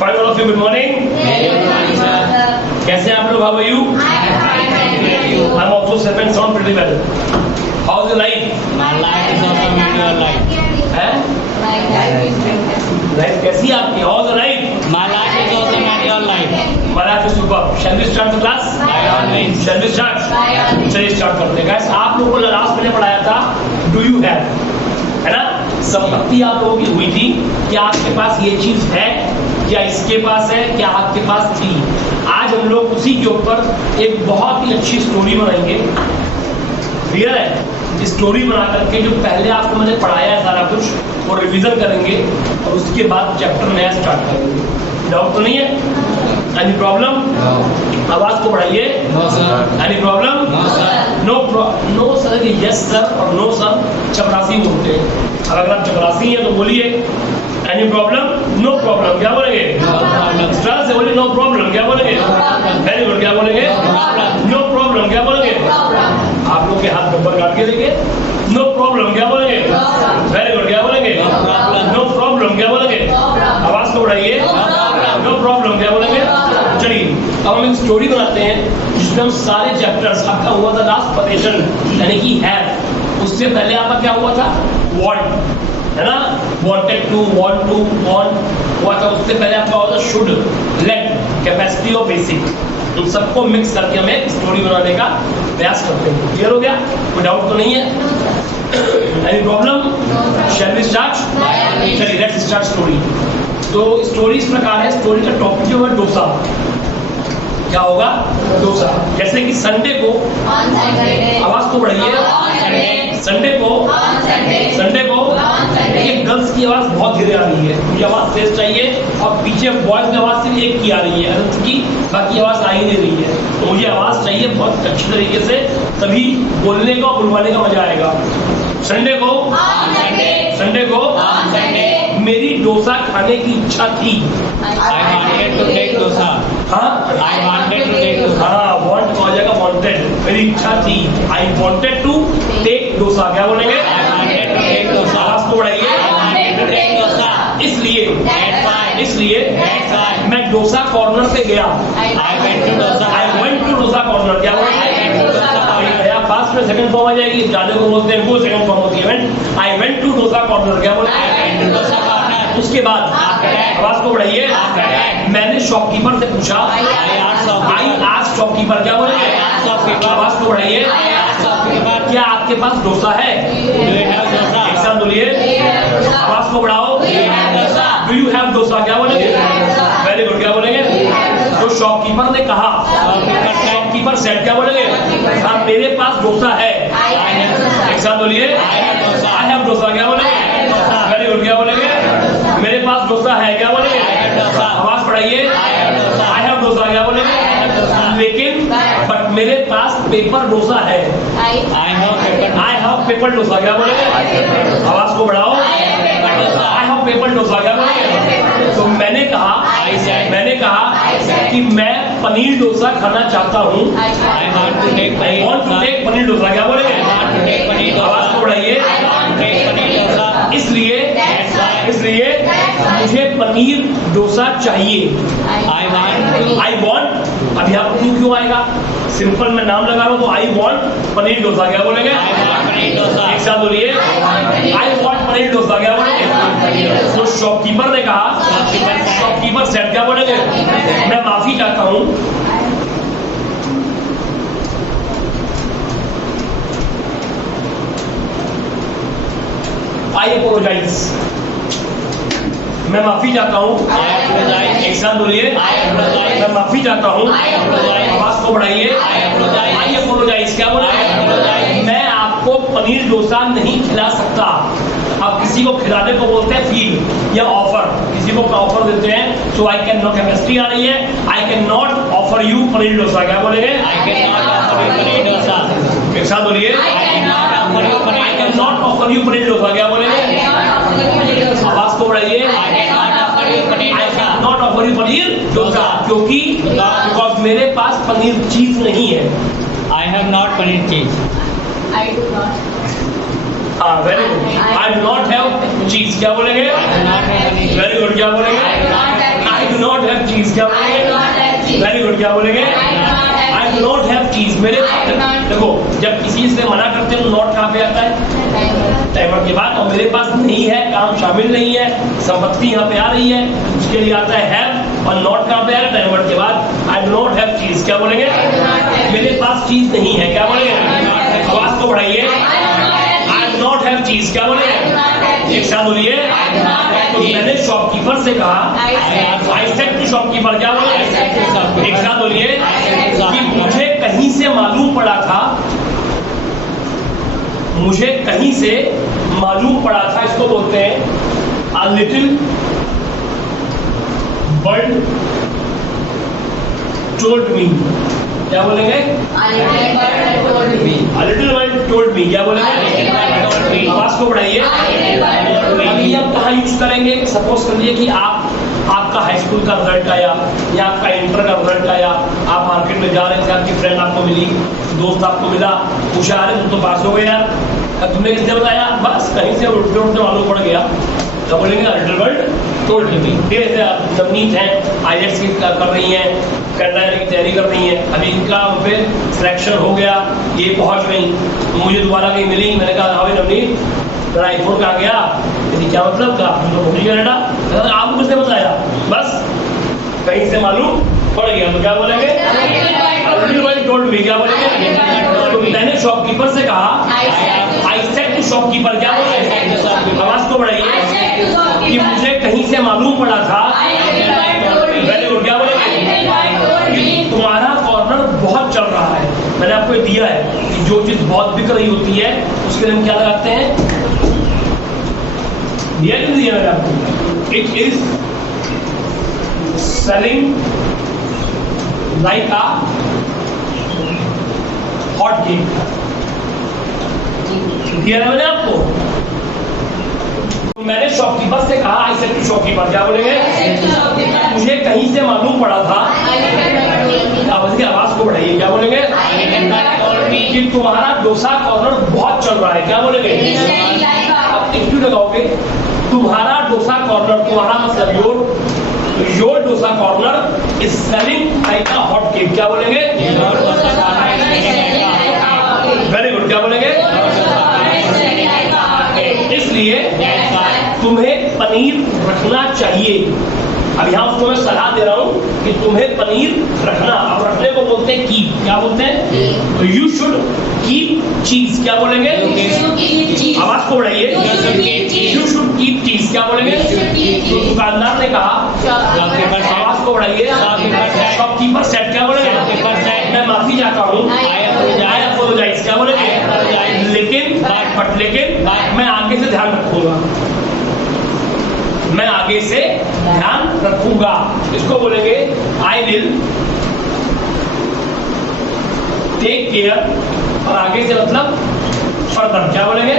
Fine, all of you. Good morning. कैसे हैं आप लोग? How are you? I'm also safe and sound pretty well. How's your life? My life is also made your life. हैं? Life कैसी है आपकी? How's your life? My life is also made your life. My life is super. Shall we start the class? By all means. Shall we start? चलिए start करते हैं. Guys, आप लोगों को लास्ट मैंने पढ़ाया था Do you have? है ना? संपत्ति आप लोगों की हुई थी कि आपके पास ये चीज है, क्या इसके पास है, क्या आपके पास थी. आज हम लोग उसी के ऊपर एक बहुत ही अच्छी स्टोरी बनाएंगे. क्लियर है? स्टोरी बना करके जो पहले आपको मैंने पढ़ाया है सारा कुछ वो रिवीजन करेंगे और उसके बाद चैप्टर नया स्टार्ट करेंगे. डाउट तो नहीं है? Any problem? आवाज को बढ़ाइए. No sir. Any problem? No sir. No sir. Yes sir और नो सर चपरासी बोलते हैं. अब अगर आप चपरासी हैं तो बोलिए एनी प्रॉब्लम? No problem. क्या बोलेंगे? No problem. स्टार से बोलिए नो प्रॉब्लम. क्या बोलेंगे? Very good. क्या बोलेंगे? No problem. क्या बोलेंगे? आप लोग के हाथ नंबर काट के देंगे. No problem. क्या बोलेंगे? Very good. क्या बोलेंगे? No problem. क्या बोलेंगे? आवाज को बढ़ाइए. No problem. क्या बोलेंगे? चलिए अब हम एक स्टोरी बनाते हैं जिसमें हम सारे चैप्टर्स. आपका हुआ था लास्ट पोजीशन यानी कि हैव. उससे पहले आपका क्या हुआ था? वांट, है ना? Wanted to, want to, want हुआ था. उससे पहले आपका हुआ था शुड, लेट, कैपेसिटी और बेसिक. इन सबको मिक्स करके हम एक स्टोरी बनाने का प्रयास करते हैं. क्लियर हो गया? कोई डाउट तो नहीं है? Any problem? Shall we start? चलिए लेट्स स्टार्ट स्टोरी. तो स्टोरी इस प्रकार है. स्टोरी का टॉपिक जो है डोसा. क्या होगा? डोसा. जैसे कि संडे को, आवाज को बढ़ाइए. संडे को ये गर्ल्स की आवाज बहुत धीरे आ रही है. मुझे आवाज तेज चाहिए और पीछे बॉयज की आवाज सिर्फ एक की आ रही है, की बाकी आवाज आ ही नहीं रही है. तो मुझे आवाज चाहिए बहुत अच्छी तरीके से, तभी बोलने का और बुलवाने का मजा आएगा. संडे को मेरी डोसा खाने की इच्छा थी. I wanted to take dosa. हाँ, I wanted to take dosa. हाँ, वांट को आ जाएगा वांटेड. मेरी इच्छा थी. I wanted to take dosa. क्या बोलेंगे? I wanted to take dosa. आवाज को बढ़ाइए. I wanted to take dosa. इसलिए That's why. मैं डोसा कॉर्नर पे गया. I went to dosa. I went to dosa corner. क्या बोलेंगे? I went to dosa corner. या फास्ट में सेकंड फॉर्म आ जाएगी. ज्यादा को बोलते हैं वो सेकंड फॉर्म होती है. I went to dosa corner. क्या I बोलेंगे? went to dosa corner. उसके बाद After that. आवाज को बढ़ाइए. After that. मैंने शॉपकीपर से पूछा. I asked shopkeeper. आई आज शॉपकीपर. क्या बोलेंगे? I asked shopkeeper. आवाज को बढ़ाइए. I asked shopkeeper. क्या आपके पास डोसा है? Do you have dosa? एक साथ बोलिए. आवाज को बढ़ाओ. Do you have dosa? Do you have dosa. क्या बोलेंगे? Very good. क्या बोलेंगे? तो शॉपकीपर ने कहा. Shopkeeper said. Shopkeeper set. क्या बोलेंगे? हाँ, मेरे पास डोसा है. I have. एक साथ बोलिए. I have dosa. I have dosa. क्या बोलेंगे? Very good. क्या बोलेंगे? मेरे पास डोसा है. क्या बोलेंगे? I have dosa. आवाज बढ़ाइए. I have dosa. I have dosa. क्या बोलेंगे? लेकिन बट मेरे पास पेपर डोसा है. I have paper. I have paper dosa. क्या बोलेंगे? आवाज को बढ़ाओ. Paper dosa. I have paper dosa. क्या बोलेंगे? तो मैंने कहा कि मैं पनीर डोसा खाना चाहता हूँ. I want to take I want to take paneer dosa. क्या I बोलेंगे? want to take paneer dosa. आवाज को बढ़ाइए. I want to take paneer dosa. इसलिए मुझे पनीर डोसा चाहिए. I want to. I want. अभी आपको क्यों आएगा? सिंपल मैं नाम लगा रहा हूँ तो आई वॉन्ट पनीर डोसा. क्या बोलेंगे? I want paneer dosa. एक साथ बोलिए. I want paneer dosa. क्या बोलेंगे? तो शॉपकीपर ने कहा. Shopkeeper set. क्या बोलेंगे? मैं माफी चाहता हूँ. आई अपोलोजाइज. मैं माफी चाहता हूँ. I apologize. एक साथ बोलिए. I apologize. मैं माफी चाहता हूँ. I apologize. आवाज को बढ़ाइए. I apologize. I apologise. क्या बोले? I apologize. मैं आपको पनीर डोसा नहीं खिला सकता. आप किसी को खिलाने को बोलते हैं फील या ऑफर. किसी को ऑफर देते हैं तो आई कैन नॉट. कैपेसिटी आ रही है. I can not offer you paneer dosa. क्या बोलेंगे? I cannot offer you paneer dosa. एक साथ बोलिए. I cannot offer you I paneer can dosa. Not offer you paneer dosa. क्या बोलेंगे? आवाज को बढ़ाइए. I cannot offer you paneer I dosa. Can not offer you paneer dosa क्योंकि बिकॉज मेरे पास पनीर चीज नहीं है. I have not paneer cheese. I do not. हाँ very good. I do not have चीज. क्या बोलेंगे? I do not have paneer cheese. Very good. क्या बोलेंगे? I do not have I do not have चीज क्या बोलेंगे? वेरी गुड, क्या बोलेंगे? आई डू नॉट हैव चीज। मेरे देखो, जब किसी से मना करते हैं तो नॉट कहाँ पे आता है? टाइमर के बाद। और मेरे पास नहीं है, काम शामिल नहीं है, संपत्ति यहाँ पे आ रही है, उसके लिए आता है हैव। और नॉट कहाँ पे आएगा? टाइमर के बाद। आई डू नॉट हैव चीज क्या बोलेंगे? मेरे पास चीज नहीं है क्या बोलेंगे? आवाज को बढ़ाइए। आई डू नॉट हैव चीज क्या बोलेंगे? एक साथ बोलिए। तो मैंने शॉपकीपर से कहा, आई सेड टू शॉपकीपर क्या बोलेंगे? एक साथ बोलिए कि मुझे कहीं से मालूम पड़ा था, मुझे कहीं से मालूम पड़ा था, इसको बोलते हैं a little bird told me क्या बोलेंगे? A little bird told me. A little bird told me क्या बोलेंगे? आवाज को बढ़ाइए। अभी आप कहाँ यूज करेंगे? सपोज कर लीजिए कि आपका हाई स्कूल का रिजल्ट आया या आपका इंटर का रिजल्ट आया, आप मार्केट में जा रहे थे, आपकी फ्रेंड आपको मिली, दोस्त आपको मिला, पूछा अरे तुम तो पास हो गए यार, तुमने किसने बताया? बस कहीं से उठते उठते मालूम पड़ गया। तो बोलेंगे little bird told me. Navneet हैं, आईएलटीएस की कर रही हैं, कनाडा की तैयारी कर रही हैं, अभी इनका पे सिलेक्शन हो गया, ये पहुंच गई, मुझे दोबारा कहीं मिली, मैंने कहा हाँ नवनीत मेरा आईफोन कहाँ गया? यदि क्या मतलब का कनाडा? आपको किसने बताया? बस कहीं से मालूम पड़ गया। तो क्या बोलेंगे? लिटिल बर्ड टोल्ड मी क्या बोलेंगे? तो मैंने शॉपकीपर से कहा, आई सेड टू शॉपकीपर क्या बोलेंगे? आवाज को बढ़ाइए कि मुझे कहीं से मालूम पड़ा था, वेरी गुड क्या बोलेंगे? तुम्हारा कॉर्नर बहुत चल रहा है। मैंने आपको ये दिया है कि जो चीज बहुत बिक रही होती है उसके लिए हम क्या लगाते हैं? दिया नहीं दिया मैंने आपको? It is selling like a hot cake. दिया ना मैंने आपको? तो मैंने शॉपकीपर से कहा, आई सेड टू शॉपकीपर क्या बोलेंगे? मुझे कहीं से मालूम पड़ा था, आवाज को बढ़ाइए क्या बोलेंगे? कि तुम्हारा डोसा कॉर्नर बहुत चल रहा है क्या बोलेंगे? आप एक क्यों लगाओगे? तुम्हारा डोसा कॉर्नर, तुम्हारा मतलब your dosa corner is selling like a hot cake क्या बोलेंगे? वेरी गुड क्या बोलेंगे? इसलिए तुम्हें पनीर रखना चाहिए। अब यहाँ उसको मैं सलाह दे रहा हूँ कि तुम्हें पनीर रखना, अब रखने को बोलते हैं कीप क्या बोलते हैं? तो यू शुड कीप चीज क्या बोलेंगे? आवाज को बढ़ाइए। यू शुड कीप चीज क्या बोलेंगे? तो दुकानदार ने कहा, आवाज को बढ़ाइए, शॉपकीपर सेट क्या बोलेंगे? मैं माफी चाहता हूँ, आई अपोलोजाइज क्या बोलेंगे? लेकिन मैं आगे से ध्यान रखूंगा, मैं आगे से ध्यान रखूंगा। इसको बोलेंगे आई विल टेक केयर, और आगे से मतलब फर्दर क्या बोलेंगे?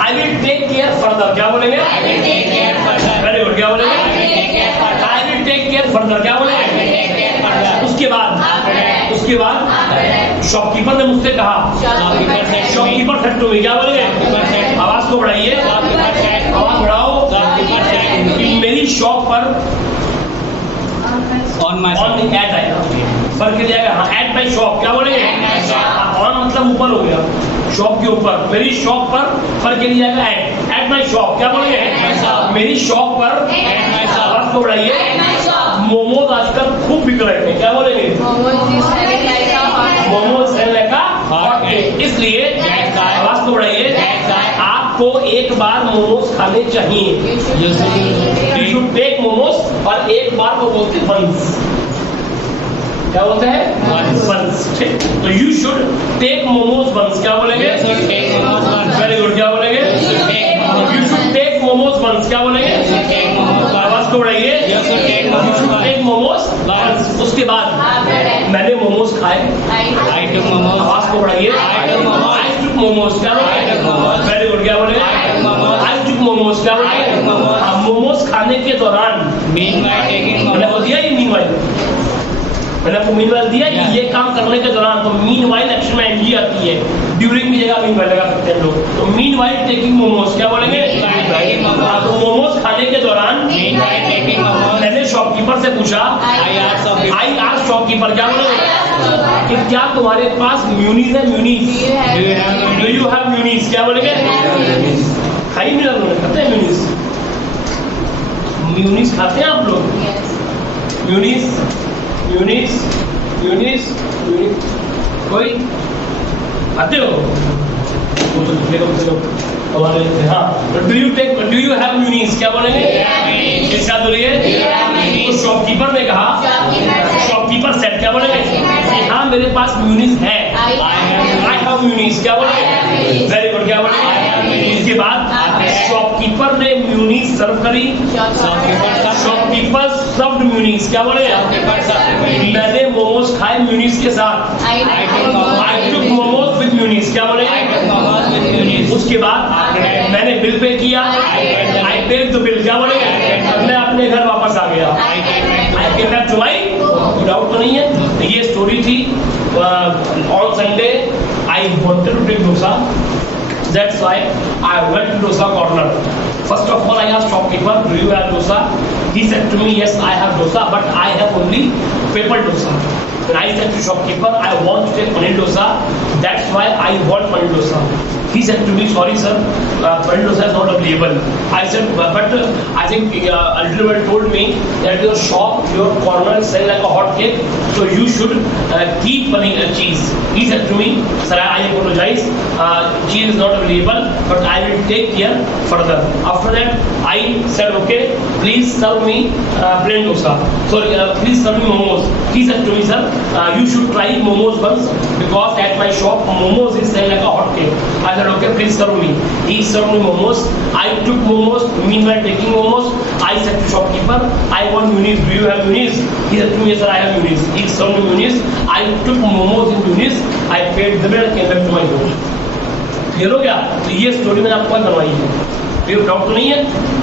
I will take care further क्या बोलेंगे? वेरी गुड क्या बोलेंगे? I will take care further क्या बोलेंगे? उसके बाद शॉपकीपर ने मुझसे कहा, शॉपकीपर सेड टू मी क्या बोलेंगे? आवाज को बढ़ाइए, आवाज बढ़ाओ कि मेरी शॉप पर ऑन एट आएगा, पर के जाएगा। हाँ एट माई शॉप क्या बोलेंगे? ऑन मतलब ऊपर हो गया, शॉप के ऊपर, मेरी शॉप पर के लिए जाएगा एट माई शॉप क्या बोलेंगे? मेरी शॉप पर, आवाज को बढ़ाइए, मोमोज आजकल खूब बिक रहे हैं क्या बोलेंगे? Momos like a hot cake. इसलिए आवाज को बढ़ाइए, आपको एक बार मोमोज खाने चाहिए। यू शुड टेक मोमोज, और एक बार को बोलते हैं वंस क्या बोलते हैं? वंस। ठीक, तो you should take momos once क्या बोलेंगे? वेरी गुड क्या बोलेंगे? You should take momos once क्या बोलेंगे? आवाज को बढ़ाइए, you should take momos once. उसके बाद मैंने मोमोज खाए, आवाज को बढ़ाइए, आई टुक मोमोज क्या बोलेंगे? वेरी गुड क्या बोलेंगे? आई टुक मोमोज क्या बोलेंगे? मोमोज खाने के दौरान मैंने बोल दिया ये मीनवाइल, मैंने आपको मीनवाइल दिया कि ये काम करने के दौरान, तो मीनवाइल एक्शन में एनजी आती है, ड्यूरिंग की जगह मीनवाइल लगा सकते हैं लोग। तो मीनवाइल टेकिंग मोमोज क्या बोलेंगे? तो मोमोज खाने के दौरान पूछा, I asked shopkeeper. I asked shopkeeper, क्या बोलेंगे कि क्या तुम्हारे पास म्यूनीस है? म्यूनीस, Do you have do any? You have म्यूनीस? क्या बोलेंगे? खाई नहीं लोग खाते हैं म्यूनीस? म्यूनीस खाते हैं आप लोग? म्यूनीस, म्यूनीस, म्यूनीस, म्यूनीस, कोई खाते हो? वो तो दूसरे लोग हमारे, हाँ, डू यू हैव म्यूनीस? क्या बोलेंगे? एक साथ बोलिए। तो शॉपकीपर ने कहा, शॉपकीपर सेट, क्या बोलेंगे? हाँ मेरे पास म्यूनीस है, आई हैव म्यूनीस। क्या बोलेंगे? वेरी गुड, क्या बोलेंगे? इसके बाद शॉपकीपर ने म्यूनीस सर्व करी, शॉपकीपर सर्व्ड म्यूनीस। क्या बोले? मैंने मोमोज खाए म्यूनीस के साथ, आई टुक मोमोज विद म्यूनीस। क्या बोले? उसके बाद मैंने बिल पे किया, आई पेड द बिल। क्या बोले? मैं अपने घर वापस आ गया, I came back to my, doubt तो नहीं है। ये स्टोरी थी on Sunday. I wanted to take dosa, that's why I went to dosa corner. First of all, I asked shopkeeper, do you have dosa? He said to me, yes, I have dosa, but I have only paper dosa. And I said to shopkeeper, I want to take paneer dosa, that's why I want paneer dosa. He said to me, sorry sir, paneer dosa is not available. I said, but I think ultimately told me that your shop, your corner is selling like a hot cake, so you should keep paneer cheese. He said to me, sir, I apologize, cheese is not available, but I will take care further. After that, I said, okay, please serve me plain dosa. Sorry, please serve me momos. He said to me, sir, you should try momos once, because at my shop, momos is selling like a hot cake. I said, okay, please serve me. He served me momos. I took momos. Meanwhile, taking momos, I said to shopkeeper, I want munies. Do you have munies? He said to me, yes, sir, I have munies. He served me munies. I took momos in munies. I paid the bill and came back to my home. Clear हो गया? तो ये story मैंने आपको बनवाई है, फिर doubt तो नहीं है?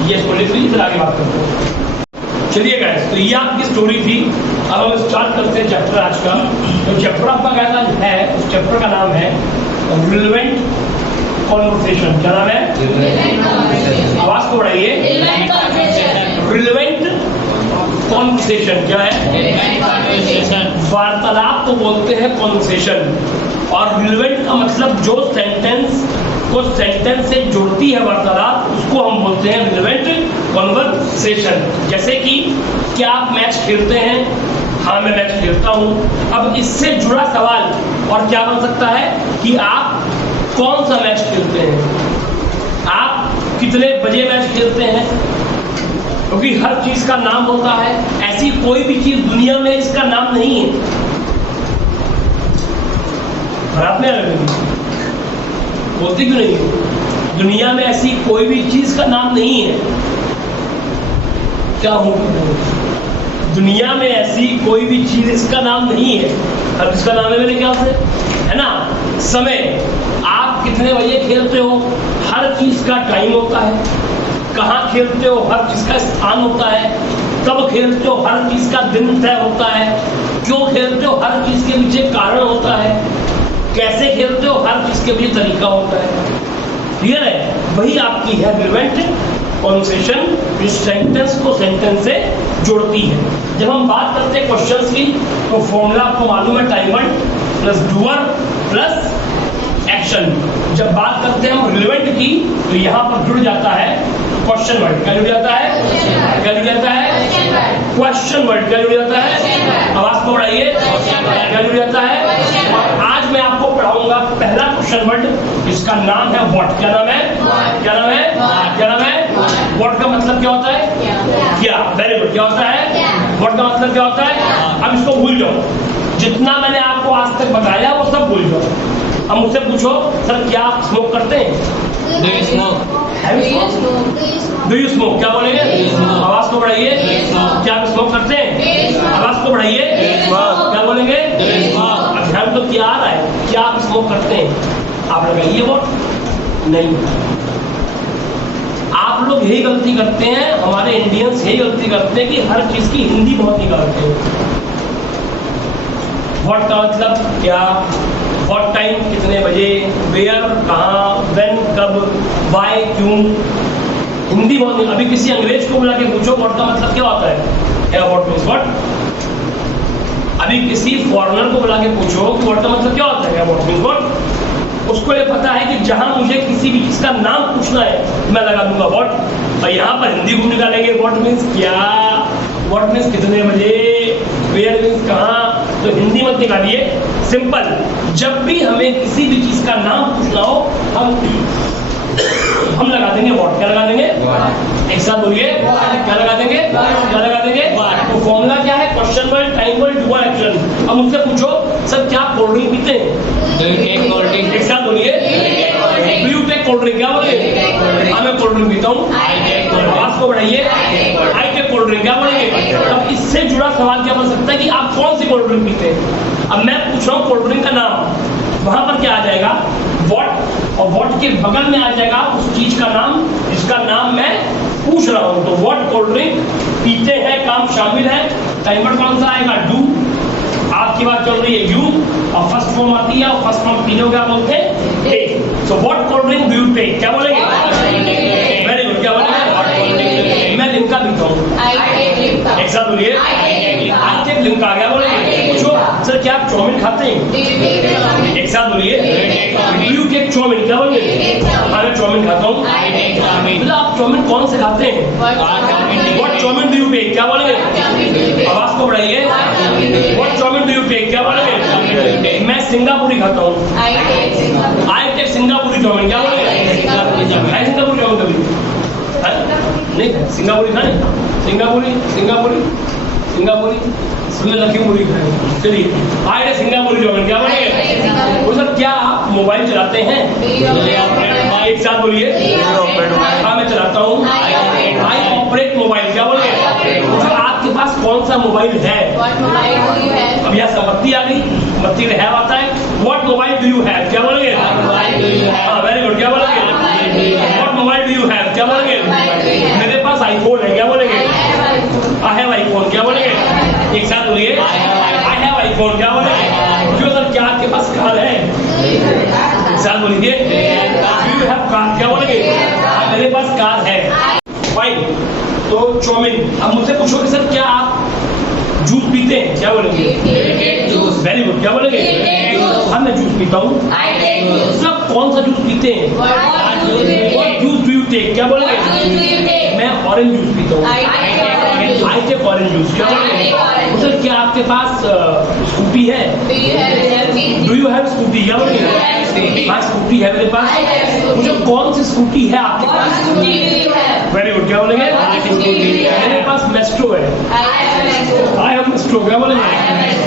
ये स्टोरी थी, फिर आगे बात करते हैं। चलिए गाइस, तो ये आपकी स्टोरी थी। अब हम स्टार्ट करते हैं चैप्टर आज का। तो चैप्टर आपका कैसा है? उस चैप्टर का नाम है रिलेवेंट कॉन्वर्सेशन। क्या नाम है? आवाज को बढ़ाइए। रिलेवेंट कॉन्वर्सेशन क्या है? वार्तालाप को बोलते हैं कॉन्वर्सेशन। और रिलेवेंट का मतलब जो सेंटेंस को सेंटेंस से जोड़ती है वार्तालाप, उसको हम बोलते हैं रिलेवेंट कॉन्वर्सेशन। जैसे कि क्या आप मैच खेलते हैं? हाँ मैं मैच खेलता हूँ। अब इससे जुड़ा सवाल और क्या बन सकता है कि आप कौन सा मैच खेलते हैं, आप कितने बजे मैच खेलते हैं, क्योंकि हर चीज का नाम होता है। ऐसी कोई भी चीज दुनिया में इसका नाम नहीं है। रात में बोलती क्यों नहीं है? दुनिया में ऐसी कोई भी चीज का नाम नहीं है। क्या हूं? दुनिया में ऐसी कोई भी चीज इसका नाम नहीं है। अब इसका नाम है मेरे ख्याल से, है ना? समय। आप कितने बजे खेलते हो, हर चीज का टाइम होता है। कहाँ खेलते हो, हर चीज का स्थान होता है। कब खेलते हो, हर चीज का दिन तय होता है। क्यों खेलते हो, हर चीज के पीछे कारण होता है। कैसे खेलते हो, हर चीज के पीछे तरीका होता है। क्लियर है? वही आपकी है रिलेवेंट कॉन्वर्सेशन, जो सेंटेंस को सेंटेंस से जोड़ती है। जब हम बात करते हैं क्वेश्चंस की, तो फॉर्मूला आपको मालूम है, time word plus doer plus action. जब बात करते हैं हम रिलेवेंट की, तो यहाँ पर जुड़ जाता है क्वेश्चन वर्ड। क्या जुड़ जाता है? क्या जुड़ जाता है? Question word. क्या जुड़ जाता है? आवाज को बढ़ाइए। क्या जुड़ जाता है? और आज मैं आपको पढ़ाऊंगा पहला क्वेश्चन वर्ड, इसका नाम है व्हाट। क्या नाम है? क्या नाम है? क्या नाम है? व्हाट का मतलब क्या होता है? क्या। Very good. क्या होता है? व्हाट का मतलब क्या होता है? अब इसको भूल जाओ। जितना मैंने आपको आज तक बताया वो सब भूल जाओ। अब मुझसे पूछो, सर क्या आप स्मोक करते हैं? Do you smoke? Do you smoke? क्या बोलेंगे? आवाज को बढ़ाइए। क्या आप स्मोक करते हैं? आवाज को बढ़ाइए। क्या बोलेंगे? अब ध्यान तो क्या आ रहा है? क्या आप स्मोक करते हैं? आप लगाइए वोट। नहीं, आप लोग यही गलती करते हैं, हमारे इंडियंस यही गलती करते हैं कि हर चीज की हिंदी बहुत निकालते हैं। व्हाट का मतलब क्या, व्हाट टाइम कितने बजे, वेयर कहाँ, व्हेन कब, व्हाई क्यों, हिंदी बहुत। अभी किसी अंग्रेज को बुला के पूछो व्हाट का मतलब क्या होता है, या व्हाट मींस व्हाट। अभी किसी फॉरेनर को बुला के पूछो कि व्हाट का मतलब क्या होता है, व्हाट मींस व्हाट, उसको ये पता है कि जहां मुझे किसी भी चीज का नाम पूछना है मैं लगा दूंगा व्हाट। और यहाँ पर हिंदी घूम निकालेंगे व्हाट मींस क्या, व्हाट मींस कितने बजे, वेयर मींस कहाँ। तो हिंदी मत निकालिए, सिंपल। जब भी हमें किसी भी चीज का नाम पूछना हो हम लगा देंगे व्हाट। क्या लगा देंगे? एक साथ बोलिए, क्या लगा देंगे? क्या लगा देंगे? तो फॉर्मूला क्या है? Question word, time word, do action. अब मुझसे पूछो सर क्या कोल्ड ड्रिंक पीते हैं? एक साथ बोलिए, do you take cold drink? क्या बोलेंगे? हाँ मैं कोल्ड ड्रिंक पीता हूँ। आवाज को बढ़ाइए, आई टेक कोल्ड ड्रिंक। क्या बोलेंगे? अब इससे जुड़ा सवाल क्या बन सकता है कि आप कौन सी कोल्ड ड्रिंक पीते हैं? अब मैं पूछ रहा हूँ कोल्ड ड्रिंक का नाम, वहां पर क्या आ जाएगा? व्हाट, और व्हाट के बगल में आ जाएगा उस चीज का नाम जिसका नाम मैं पूछ रहा हूं। तो व्हाट कोल्ड ड्रिंक पीते हैं काम शामिल है। टाइमर कौन सा आएगा? डू। आपकी बात चल रही है यू, और फर्स्ट फॉर्म आती है, और फर्स्ट फॉर्म तीनों क्या बोलते हैं? Take. So what cold drink do you take? क्या बोलेंगे? Very good. क्या बोलेंगे? मैं लिम्का पीता हूँ। एक साथ बोलिए, आई टेक लिम्का। क्या बोलेंगे? पूछो सर क्या आप चाउमीन खाते हैं? एक साथ बोलिए, डू यू टेक चाउमीन? क्या बोलेंगे? हाँ मैं चाउमीन खाता हूँ। मतलब आप चाउमीन कौन से खाते हैं? What chow mein do you take? क्या बोलेंगे? आवाज को बढ़ाइए, what chow mein do you take? क्या बोलेंगे? मैं सिंगापुरी खाता हूँ। I take Singapuri chow mein. क्या बोलेंगे? सिंगापुरी चाउमीन कभी नहीं, सिंगापुरी खाए? सिंगापुरी सिंगापुरी सिंगापुरी इसमें लखीमपुरी खाए। चलिए आई टेक सिंगापुरी चाउमीन। क्या बोलेंगे? वो सर क्या आप मोबाइल चलाते हैं? एक साथ बोलिए, हाँ मैं चलाता हूँ। I operate mobile. क्या बोलेंगे? तो आपके पास कौन सा मोबाइल है? अब यहाँ संपत्ति आ गई, बत्ती है आता है। What mobile do you have? क्या बोलेंगे? हाँ वेरी गुड। क्या बोलेंगे? What mobile do you have? क्या बोलेंगे? मेरे पास आईफोन है। क्या बोलेंगे? I have iPhone. क्या बोलेंगे? एक साथ बोलिए, आई हैव आईफोन। क्या बोलेंगे? क्यों सर क्या आपके पास कार है? एक साथ बोलिए, डू यू हैव कार? क्या बोलेंगे? मेरे पास कार है। फाइन। तो चाउमीन। अब मुझसे पूछो कि सर क्या आप जूस पीते हैं? क्या बोलेंगे? Very good. क्या बोलेंगे? हाँ मैं जूस पीता हूँ। सब कौन सा जूस पीते हैं? What juice do you take? क्या बोलेंगे? मैं ऑरेंज जूस पीता हूँ। I take orange juice. क्या बोलेंगे? सर क्या आपके पास स्कूटी है? Do you have scooty? क्या बोलेंगे? हाँ स्कूटी है मेरे पास। मुझे कौन सी स्कूटी है आपके पास? Very good. क्या बोलेंगे? मेरे पास मेस्ट्रो है। I have Maestro. क्या बोलेंगे?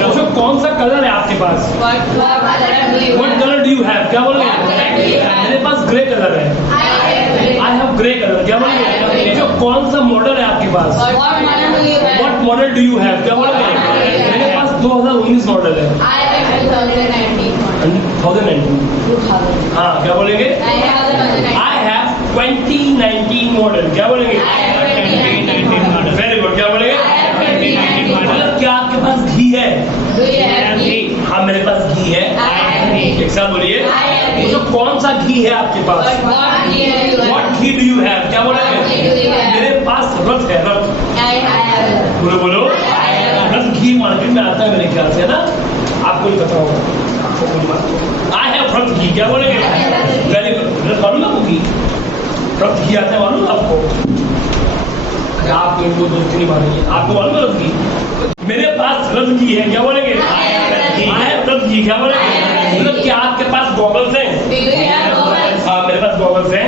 मुझे कौन सा कलर है आपके पास? What colour do you have? क्या बोलेंगे? मेरे पास ग्रे कलर है। I have grey colour. क्या बोलेंगे? जो कौन सा मॉडल है आपके पास? What model do you have? क्या बोलेंगे? मेरे पास 2019 मॉडल है। 2019। हाँ क्या बोलेंगे? I have 2019 model. क्या बोलेंगे? Very good. क्या बोलेंगे? मतलब क्या आपके पास घी है? हाँ मेरे पास घी है। एक साथ बोलिए, तो कौन सा घी है आपके पास? What ghee do you have? क्या बोलेंगे? मेरे पास रस है। रस बोलो बोलो। रस घी मार्केट में आता है मेरे ख्याल से ना, आपको नहीं पता होगा। आई हैव रस घी। क्या बोलेंगे? Very good. रस मालूम आपको घी? रस घी आता है मालूम आपको? आप इनको दोस्ती नहीं मानेंगे, आपको मालूम है रस घी? मेरे पास रस घी है। क्या बोलेंगे? आई हैव रस घी। क्या बोलेंगे? मतलब क्या आपके पास गॉगल्स हैं? हाँ मेरे पास गॉगल्स हैं।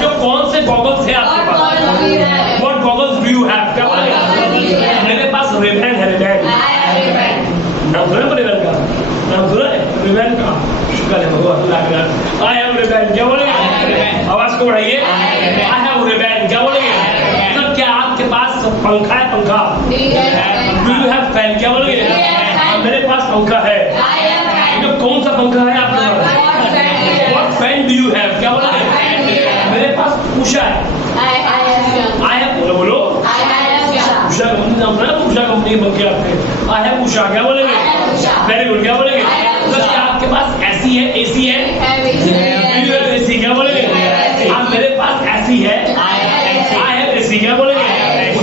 जो कौन से गॉगल्स हैं आपके पास? What goggles do you have? क्या बोलेंगे? मेरे पास रेबैन है। रेबैन नाम सुना है? रेबैन का नाम सुना है? रेबैन का शुक्र है भगवान। I have Ray-Ban. क्या बोलेंगे? आवाज को बढ़ाइए, आई हैव रेबैन। क्या बोलेंगे? सर क्या आपके पास पंखा है? पंखा। Do you have fan? क्या बोलेंगे? मेरे पास पंखा है। तो कौन सा पंखा है आपके पास? What fan do you have? क्या बोलेंगे? मेरे पास उषा है। आई हैव बोलो बोलो। उषा कंपनी नाम सुना है? उषा कंपनी के पंखे आपके। I have Usha. क्या बोलेंगे? Very good. क्या बोलेंगे? क्या आपके पास एसी है? एसी है? एसी। क्या बोलेंगे? आप मेरे पास एसी है। I have AC. क्या बोलेंगे?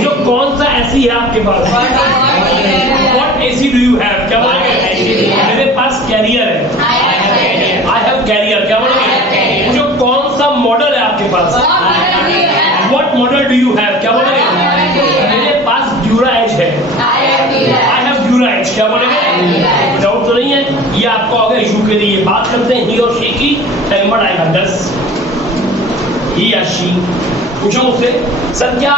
जो कौन सा एसी एसी है आपके पास? What AC do you have? क्या बोलेंगे? मेरे पास कैरियर है। I have Carrier. क्या बोलेंगे? जो कौन सा मॉडल है आपके पास? What model do you have? क्या बोलेंगे? मेरे पास ड्यूरा एज है। I have dura age. क्या बोलेंगे? डाउट तो नहीं है? ये आपको अगर इशू के लिए बात करते हैं ही और शी की, टाइमर आएगा 10। ही या शी पूछो मुझसे, सर क्या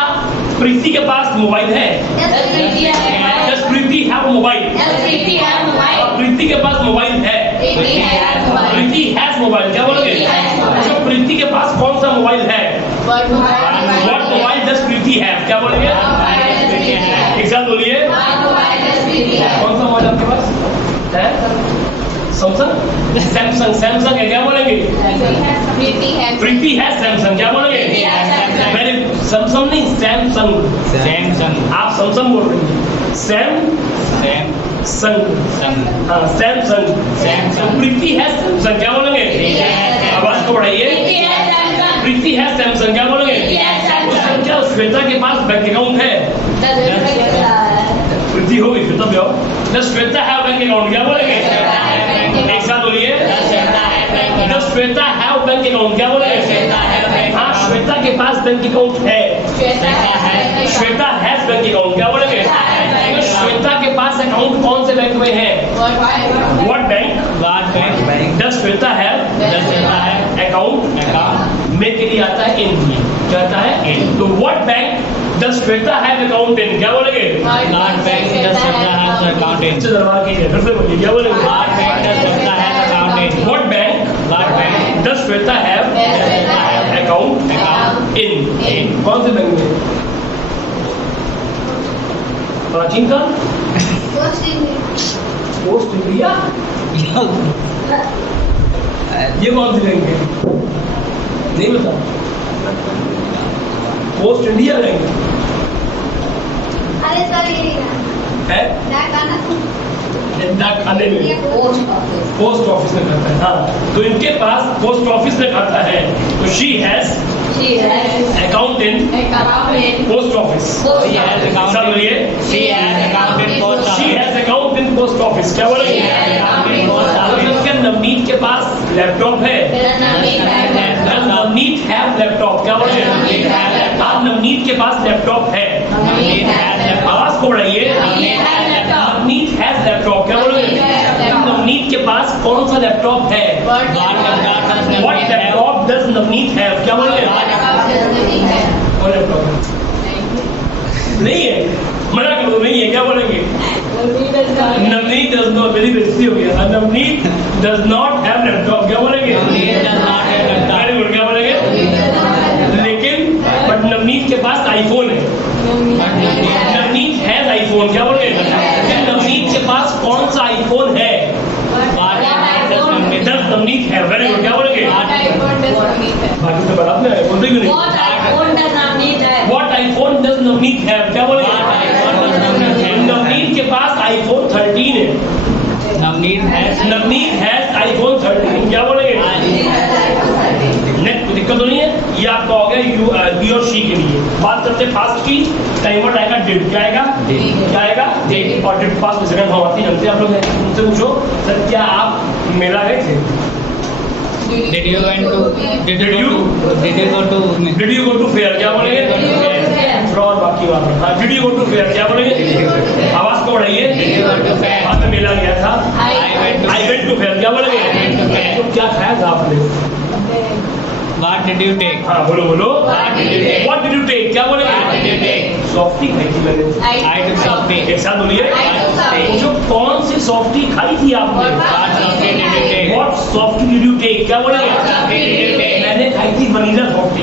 प्रीति के पास मोबाइल है? Does Preeti have mobile? Preeti के पास मोबाइल है। Preeti has mobile. क्या बोलोगे? जो प्रीति के पास कौन सा मोबाइल है? What mobile does Preeti have? क्या बोलेंगे? एक साथ बोलिए। कौन सा मोबाइल आपके पास है? सैमसंग? सैमसंग। सैमसंग है। क्या बोलेंगे? प्रीति है सैमसंग। क्या बोलेंगे? मैंने सैमसंग नहीं, सैमसंग। सैमसंग। आप सैमसंग बोल रही हैं। सैमसंग। हाँ, सैमसंग। प्रीति है सैमसंग। क्या बोलेंगे? आवाज को बढ़ाइए। प्रीति है सैमसंग। क्या बोलेंगे? क्या श्वेता के पास बैंक अकाउंट है? प्रीति होगी, श्वेता भी हो। श्वेता है बैंक अकाउंट। क्या बोलेंगे? एक साथ बोलिए। श्वेता है बैंक अकाउंट। क्या बोलेंगे? हाँ, श्वेता के पास बैंक अकाउंट है। Shweta has bank account. क्या बोलेंगे? श्वेता के पास अकाउंट कौन से बैंक में है? What bank? Does Shweta have account? में के लिए आता है इन। क्या आता है? इन। तो what bank does Shweta have account in? क्या बोलेंगे? What bank does Shweta have account in? दरबार कीजिए, फिर से बोलिए। क्या बोलेंगे? What bank does Shweta have account in? What bank What bank does Shweta have account in? कौन से बैंक में? प्राचीन काल? Post India? ये कौन सी बैंक है? नहीं बता। पोस्ट इंडिया बैंक अरे सर ये है? डाक खाने में, पोस्ट ऑफिस में खाता है। हाँ, तो इनके पास पोस्ट ऑफिस में खाता है, तो she has account in post office. She has account सब बोलिए। She has account in post she office. Has account in post office. क्या बोलेंगे? She has account in post office. क्या नवनीत के पास लैपटॉप है? Navneet have laptop. क्या बोलेंगे? आप नवनीत के पास लैपटॉप है। आवाज को बढ़ाइए। Navneet has laptop. क्या बोलोगे? नवनीत के पास कौन सा लैपटॉप है? What laptop does Navneet have? क्या बोलोगे? कौन लैपटॉप है? नहीं है, मना कर दो, नहीं है। क्या बोलेंगे? Navneet does not. मेरी बेइज्जती हो गया। Navneet does not have laptop. क्या बोलेंगे? Very good. क्या बोलेंगे? लेकिन बट नवनीत के पास आईफोन है। Navneet has iPhone. क्या बोलेंगे? नवनीत के पास कौन सा आईफोन है? दस नवनीत है। Very good. क्या बोलेंगे? बाकी तो बात में बोलते क्यों नहीं? What iPhone does Navneet have? क्या बोलेंगे? नवनीत के पास आईफोन 13 है। Navneet has iPhone 13। क्या बोलेंगे? नेक्स्ट, कोई दिक्कत तो नहीं है? ये आपका हो गया बी और शी के लिए। बात करते हैं फास्ट की। टाइमर आएगा डेट। क्या आएगा? क्या आएगा? डेट। और डेट फास्ट सेकंड हम आती जानते हैं आप लोग। उनसे पूछो, सर क्या आप मेला गए थे? Did you go to did you go to fair? क्या बोलेंगे? और बाकी बात है। हाँ, did you go to fair? क्या बोलेंगे? आवाज को बढ़ाइए। बाद में मेला गया था। I went to fair. क्या बोलेंगे? तो क्या खाया था आपने? What did you take? हाँ, बोलो बोलो। What did you take? What did you take? क्या What did you बोलेंगे? take? सॉफ्टी खाई थी मैंने। I took softy. एक साथ बोलिए। I took softy. जो कौन सी सॉफ्टी खाई थी आपने? What softy did you take? What softy did you take? क्या बोलेंगे? What softy did you take? मैंने खाई थी vanilla softy.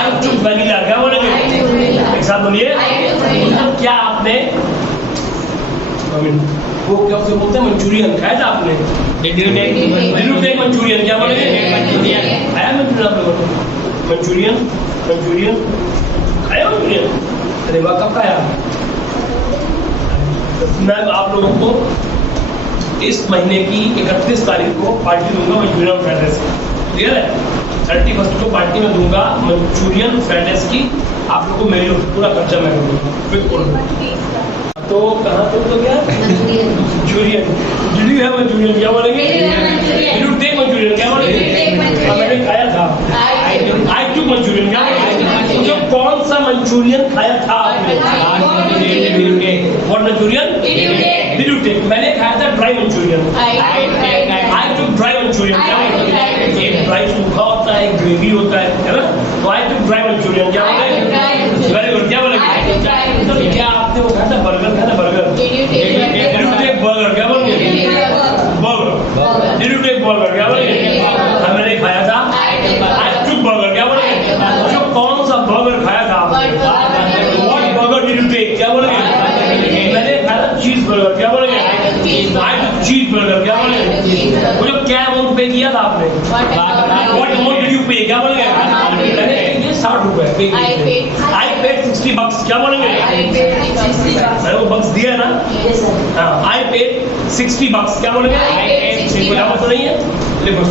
I took vanilla. क्या बोलेंगे? एक साथ बोलिए। मतलब क्या आपने वो क्या उसे बोलते हैं मंचूरियन खाया था आपने? Did you take? Did you take Manchurian? क्या बोलेंगे? Manchurian. खाया मंचूरियन आप लोगों ने? मंचूरियन खाया मंचूरियन? अरे वाह, कब खाया? मैं आप लोगों को इस महीने की 31 तारीख को पार्टी दूंगा मंचूरियन फ्राइड राइस की। क्लियर है? 31 को पार्टी में दूंगा मंचूरियन फ्राइड राइस की। आप लोग को मेरे पूरा खर्चा मैं करूँगा बिल्कुल। तो कहाँ तो क्या Manchurian, did you have Manchurian क्या बोलेंगे? डिड यू टेक मंचूरियन क्या बोलेंगे? मैंने खाया था, आई टू मंचूरियन क्या बोलेंगे? तो कौन सा मंचूरियन खाया था आपने? What manchurian did you take? मैंने खाया था dry manchurian, I took dry manchurian क्या बोलेंगे? ड्राई सूखा होता है, ग्रेवी होता है ना? तो आई टू ड्राई मंचूरियन क्या बोलेंगे? वेरी गुड क्या बोलेंगे? तो क्या आपने वो खाया था बर्गर खाया था burger? Did you take burger क्या बोलेंगे? Burger did you take burger क्या बोलेंगे? मैंने खाया था आई टू बर्गर क्या बोलेंगे? जो कौन सा बर्गर खाया था आपने? What burger did you take क्या बोलेंगे? मैंने खाया था चीज बर्गर क्या बोलेंगे? आई टू चीज बर्गर क्या बोलेंगे? वो जो क्या अमाउंट पे किया था आपने? व्हाट अमाउंट डिड यू पे क्या बोलेंगे? मैंने ये 60 रुपए पे किए थे। आई पेड 60 bucks क्या बोलेंगे? मैंने वो बक्स दिया ना? हाँ, आई पेड 60 bucks क्या बोलेंगे? I paid 60 क्या मतलब नहीं है? लिखो